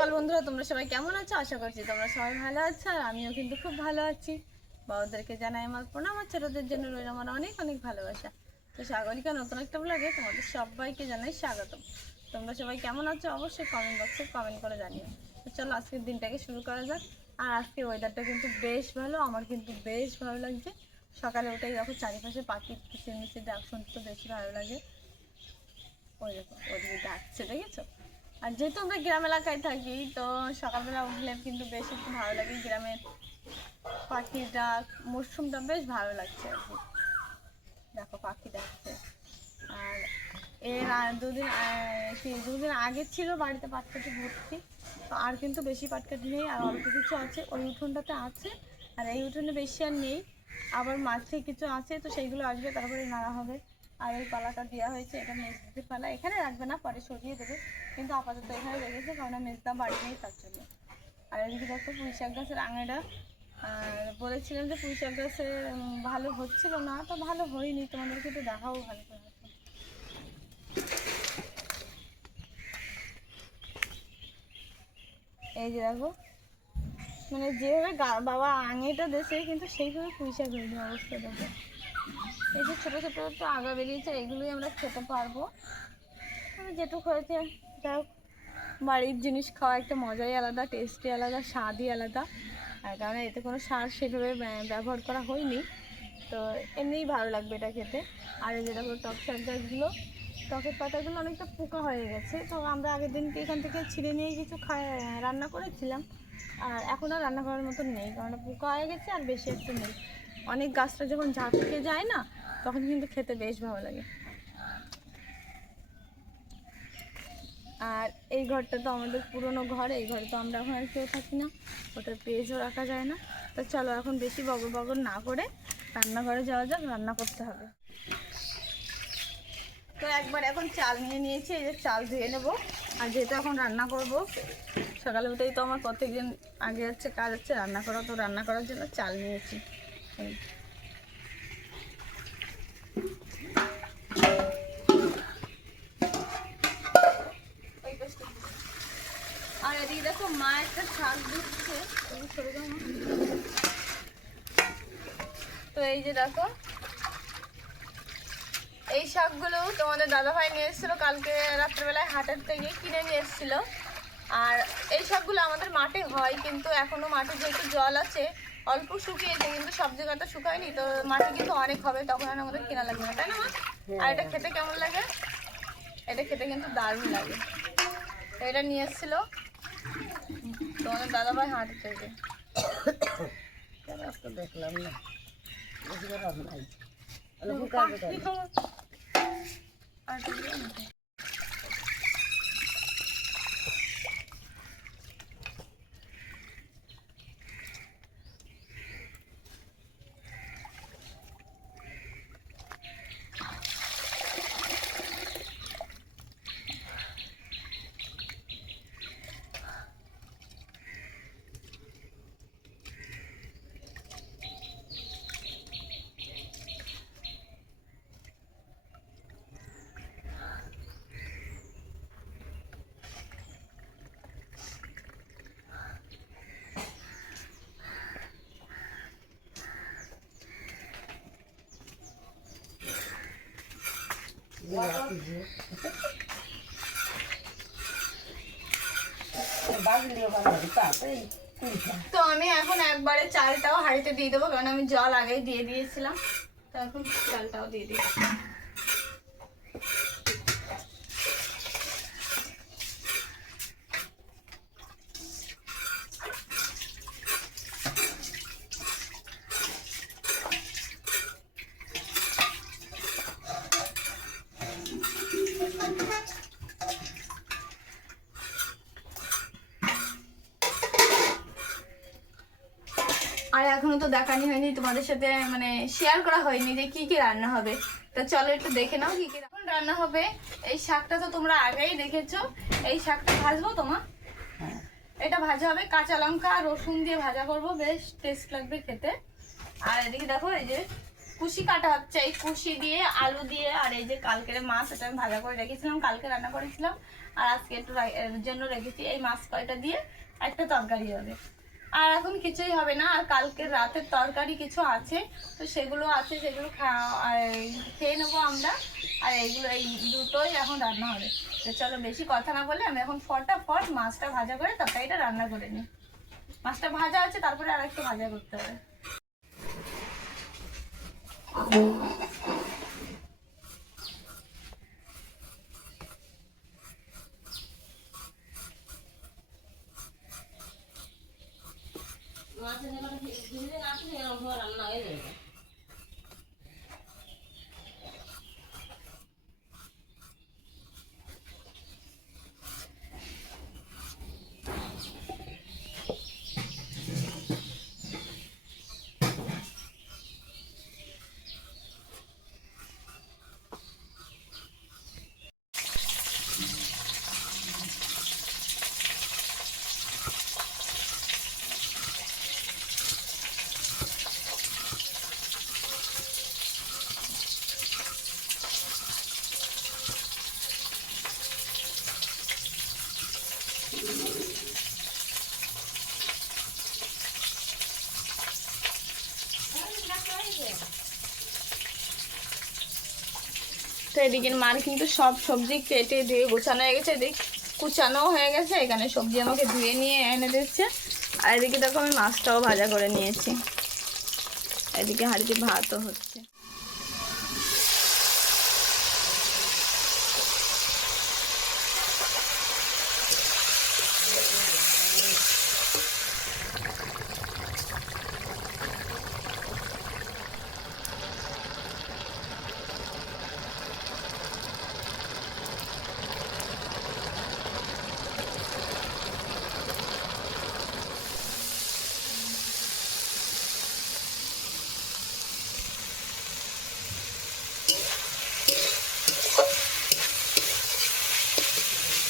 সকাল বন্ধুরা, তোমরা সবাই কেমন আছো? আশা করছি তোমরা সবাই ভালো আছো, আর আমিও কিন্তু খুব ভালো আছি। বড়দেরকে জানাই আমার প্রণাম, আর ছোটদের জন্য রইল আমার অনেক অনেক ভালোবাসা। তো সাগরিকা নতুন একটা ব্লগে তোমাদের সবাইকে জানাই স্বাগতম। তোমরা সবাই কেমন আছো অবশ্যই কমেন্ট বক্সে কমেন্ট করে জানিও। তো চলো আজকের দিনটাকে শুরু করা যাক। আর আজকে ওয়েদারটা কিন্তু বেশ ভালো, আমার কিন্তু বেশ ভালো লাগছে। সকালে উঠেই দেখো চারিপাশে পাখির কিচিরমিচির ডাক শুনতে তো বেশি ভালো লাগে। ওই দেখো ওদিকে ডাকছে, দেখেছো? আর যেহেতু আমরা গ্রাম এলাকায় থাকি, তো সকালবেলা উঠলে কিন্তু বেশ একটু ভালো লাগে। গ্রামের পাখির ডাক, মরশুমটা বেশ ভালো লাগছে আর কি। দেখো পাখি ডাকছে। আর দুদিন আগে ছিল বাড়িতে পাটকাঠি ভর্তি, তো আর কিন্তু বেশি পাটকাঠি নেই, আর অল্প কিছু আছে ওই উঠোনটাতে আছে। আর এই উঠোনে বেশি আর নেই, আবার মাঝে কিছু আছে, তো সেইগুলো আসবে তারপরে নাড়া হবে। আর এই পালাটা দেওয়া হয়েছে, এটা মেজদির পালা, এখানে রাখবে না, পরে সরিয়ে দেবে, কিন্তু আপাতত এখানে রেখেছে কারণ মেজদা বাড়ি নেই তার জন্য। আর এদিকে দেখো পুঁই শাক গাছের আঙাটা, আর বলেছিলাম যে পুঁই শাক গাছে ভালো হচ্ছিল না, তো ভালো হয়নি, তোমাদেরকে তো দেখাও ভালো করে। এই যে দেখো, মানে যেভাবে বাবা আঙেটা দেশে, কিন্তু সেইভাবে পুঁই শাক হয়নি অবস্থা। দেখো এই যে ছোটো ছোটো একটু আগা বেরিয়েছে, এগুলোই আমরা খেতে পারবো। যেটুকু হয়েছে যাই, বাড়ির জিনিস খাওয়া একটা মজাই আলাদা, টেস্টই আলাদা, স্বাদই আলাদা। আর কারণ এতে কোনো সার সেভাবে ব্যবহার করা হয়নি, তো এমনিই ভালো লাগবে এটা খেতে। আর এই যে দেখো টক শাক গাছগুলো, টকের পাতাগুলো অনেকটা পোকা হয়ে গেছে, তো আমরা আগের দিনকে এখান থেকে ছিঁড়ে নিয়ে কিছু রান্না করেছিলাম। আর এখন আর রান্না করার মতো নেই, কারণ পোকা হয়ে গেছে আর বেশি একটু নেই। অনেক গাছটা যখন ঝাঁকে যায় না, তখন কিন্তু খেতে বেশ ভালো লাগে। আর এই ঘরটা তো আমাদের পুরনো ঘর, এই ঘরে তো আমরা এখন আর কেউ থাকি না, ওটার পেজও রাখা যায় না। তো চলো এখন বেশি বগর বগর না করে রান্নাঘরে যাওয়া যাক, রান্না করতে হবে। তো একবার এখন চাল নিয়ে নিয়েছি, এই যে চাল ধুয়ে নেবো। আর যেহেতু এখন রান্না করব, সকালে উঠেই তো আমার প্রত্যেকদিন আগে হচ্ছে কাজ হচ্ছে রান্না করা, তো রান্না করার জন্য চাল নিয়েছি। আর এদিকে দেখো মা একটা শাক দিচ্ছে, তো এই যে দেখো এই শাকগুলো তোমাদের দাদাভাই নিয়ে এসেছিলো কালকে রাত্রেবেলায় হাটের থেকে কিনে নিয়ে এসেছিলো। আর এই শাকগুলো আমাদের মাঠে হয়, কিন্তু এখনো মাঠে যেহেতু জল আছে অল্প শুকিয়েছে, কিন্তু সব জায়গাটা শুকায়নি, তো মাঠে কিন্তু অনেক হবে, তখন আর আমাদের কেনা লাগবে না, তাই না মা? আর এটা খেতে কেমন লাগে? এটা খেতে কিন্তু দারুণ লাগে। তো এটা নিয়ে এসেছিলো তোমাদের দাদাভাই হাটের থেকে। দেখলাম না, তো আমি এখন একবারে চালটাও হাঁড়িতে দিয়ে দেবো, কারণ আমি জল আগেই দিয়ে দিয়েছিলাম, তো এখন চালটাও দিয়ে দিই। আর এখনো তো দেখানি হয়নি তোমাদের সাথে, মানে শেয়ার করা হয়নি যে কি কি রান্না হবে। তো চলো একটু দেখে নাও কি কি রান্না হবে। এই শাকটা তো তোমরা আগেই দেখেছো, এই শাকটা ভাজবো তোমার, এটা ভাজা হবে কাঁচা লঙ্কা আর রসুন দিয়ে ভাজা করব, বেশ টেস্ট লাগবে খেতে। আর এদিকে দেখো এই যে কুশি কাটা হচ্ছে, এই কুশি দিয়ে আলু দিয়ে, আর এই যে কালকের মাছ, এটা আমি ভাজা করে রেখেছিলাম, কালকে রান্না করেছিলাম। আর আজকে একটু এর জন্য রেখেছি, এই মাছ কয়টা দিয়ে একটা তরকারি হবে। আর এখন কিছুই হবে না, আর কালকে রাতের তরকারি কিছু আছে, তো সেগুলো আছে, সেগুলো খেয়ে নেবো আমরা। আর এইগুলো এই দুটোই এখন রান্না হবে। তো চলো বেশি কথা না বলে আমি এখন ফটাফট মাছটা ভাজা করে তরকারিটা রান্না করে নিই। মাছটা ভাজা আছে, তারপরে আর একটু ভাজা করতে হবে। রান্না হয়ে যাবে। তো এদিকে মার কিন্তু সব সবজি কেটে ধুয়ে গোছানো হয়ে গেছে, এদিকে কুচানো হয়ে গেছে, এখানে সবজি আমাকে ধুয়ে নিয়ে এনে দিচ্ছে। আর এদিকে দেখো আমি মাছটাও ভাজা করে নিয়েছি, এদিকে হাঁড়িতে ভাতও হচ্ছে।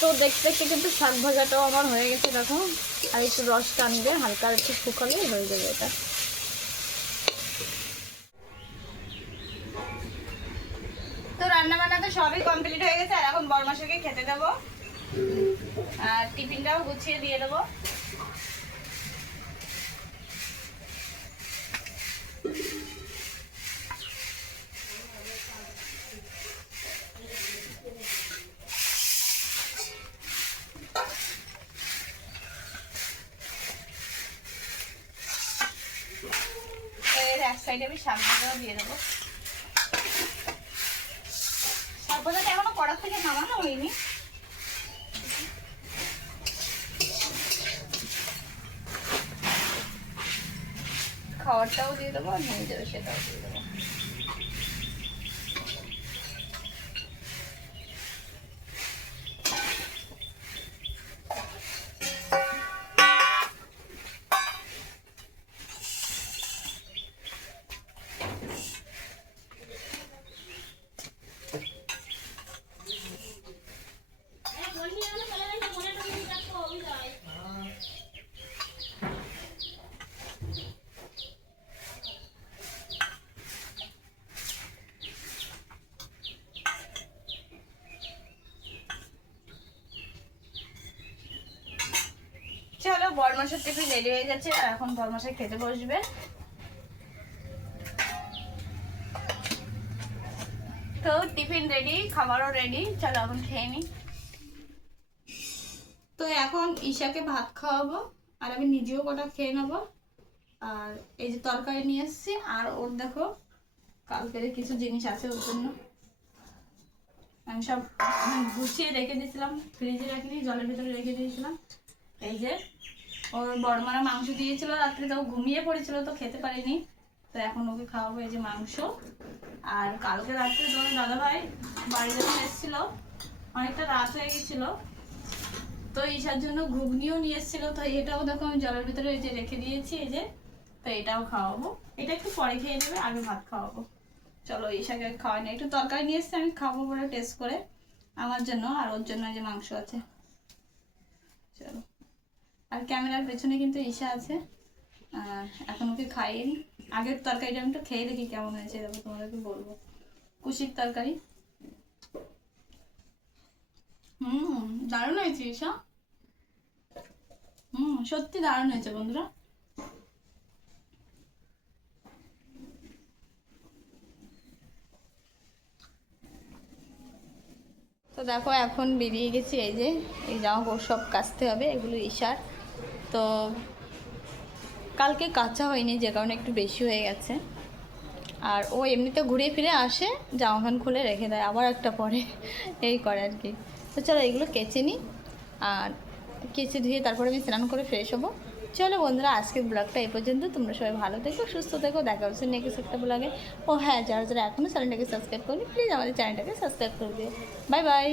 তো দেখতে দেখতে কিন্তু শাক ভাজাটাও আমার হয়ে গেছে দেখো। আর একটু রস টানবে, হালকা একটু শুকালেই হয়ে যাবে এটা। তো রান্না বান্না তো সবই কমপ্লিট হয়ে গেছে, আর এখন বড়মাসকে খেতে দেবো, আর টিফিনটাও গুছিয়ে দিয়ে দেবো। এক সাইডে আমি শাক ভাজাও দিয়ে দেবো। শাক ভাজাটা এখনো কড়া থেকে নামানো হয়নি। খাওয়ারটাও দিয়ে দেবো, আর নিয়ে যাবে সেটাও দিয়ে দেবো। চলো বড়মাসের টিফিন রেডি হয়ে গেছে, আর এখন বড়মাসে খেতে বসবে। তো টিফিন রেডি, খাবারও রেডি, চলো এখন খেয়ে নিই। তো এখন ঈশাকে ভাত খাওয়াবো, আর আমি নিজেও কটা খেয়ে নেবো। আর এই যে তরকারি নিয়ে এসেছি, আর ওর দেখো কালকের কিছু জিনিস আছে ওর জন্য আমি সব গুছিয়ে রেখে দিয়েছিলাম, ফ্রিজে রাখিনি, জলের ভিতরে রেখে দিয়েছিলাম। এই যে ওর বড়মারা মাংস দিয়েছিল রাত্রে, তো ঘুমিয়ে পড়েছিল, তো খেতে পারিনি, তো এখন ওকে খাওয়াবো এই যে মাংস। আর কালকে রাত্রে তোমার দাদাভাই বাড়ি যখন এসেছিল অনেকটা রাত হয়ে গেছিলো, তো ঈশার জন্য ঘুগনিও নিয়ে এসেছিলো, তো এটাও দেখো আমি জলের ভিতরে এই যে রেখে দিয়েছি, এই যে। তো এটাও খাওয়াবো, এটা একটু পরে খেয়ে নেবে, আগে ভাত খাওয়াবো। চলো ঈশাকে খাওয়াই না, একটু তরকারি নিয়ে এসছে, আমি খাবো বলে টেস্ট করে আমার জন্য, আর ওর জন্য যে মাংস আছে। চলো, আর ক্যামেরার পেছনে কিন্তু ঈশা আছে, এখন ওকে খাইয়ে নি। আগের তরকারিটা আমি একটু খেয়ে দেখি কেমন হয়েছে, তারপর তোমাদেরকে বলবো। কুশির তরকারি, দারুণ হয়েছে ঈশা। সত্যি দারুণ হয়েছে বন্ধুরা। তো দেখো এখন বেরিয়ে গেছি, এই যে এই জামা কাপড় সব কাচতে হবে, এগুলো ঈশার। তো কালকে কাচা হয়নি যে কারণে একটু বেশি হয়ে গেছে। আর ও এমনিতে ঘুরে ফিরে আসে, জামা প্যান্ট খুলে রেখে দেয়, আবার একটা পরে এই করে আর কি। তো চলো এগুলো কেচে নিই, আর কেচে ধুয়ে তারপরে আমি স্নান করে ফ্রেশ হবো। চলো বন্ধুরা, আজকের ব্লগটা এই পর্যন্ত। তোমরা সবাই ভালো থেকো, সুস্থ থেকো, দেখা হচ্ছে নেক্সট একটা ব্লগে। ও হ্যাঁ, যারা যারা এখনও চ্যানেলটাকে সাবস্ক্রাইব করি, প্লিজ আমাদের চ্যানেলটাকে সাবস্ক্রাইব করে দিও। Bye bye.